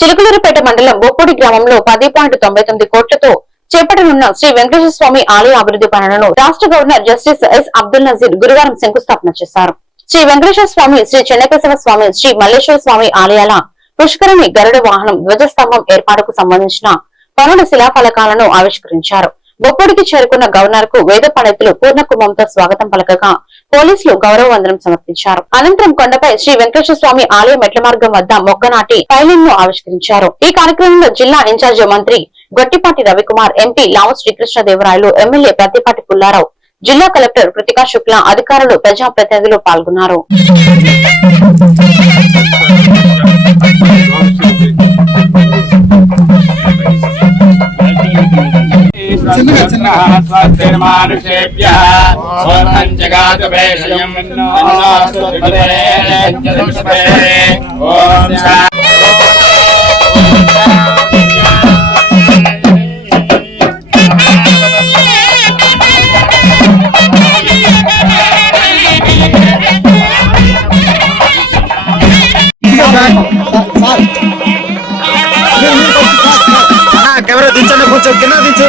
చిలుకలూరుపేట మండలం బొప్పూడి గ్రామంలో 10.99 కోట్లతో చేపట్టనున్న శ్రీ వెంకటేశ్వర స్వామి ఆలయ అభివృద్ధి పనులను రాష్ట్ర governor justice S Abdul Nazeer గురువారం శంకుస్థాపన చేశారు. శ్రీ వెంకటేశ్వర స్వామి, శ్రీ చెన్నకేశవ స్వామి, శ్రీ మల్లేశ్వర స్వామి ఆలయాల పుష్కరిణి గరుడ వాహనం ధ్వజస్తంభం ఏర్పాటుకు సంబంధించిన పనుల శిలాఫలకాలను ఆవిష్కరించారు. బొప్పూడికి చేరుకున్న గవర్నర్ కు వేద పండితులు పూర్ణకుంభంతో స్వాగతం పలకగా పోలీసులు గౌరవ వందనం సమర్పించారు. అనంతరం కొండపై శ్రీ వెంకటేశ్వర స్వామి ఆలయ మెట్ల మార్గం వద్ద మొక్క నాటి పైలిన్ ను ఆవిష్కరించారు. ఈ కార్యక్రమంలో జిల్లా ఇన్ఛార్జి మంత్రి గొట్టిపాటి రవికుమార్, ఎంపీ లావు శ్రీకృష్ణదేవరాయలు, ఎమ్మెల్యే ప్రత్తిపాటి పుల్లారావు, జిల్లా కలెక్టర్ కృతికా శుక్లా, అధికారులు, ప్రజాప్రతినిధులు పాల్గొన్నారు. కెమెరా దించండి, కొంచెం కింద దించు.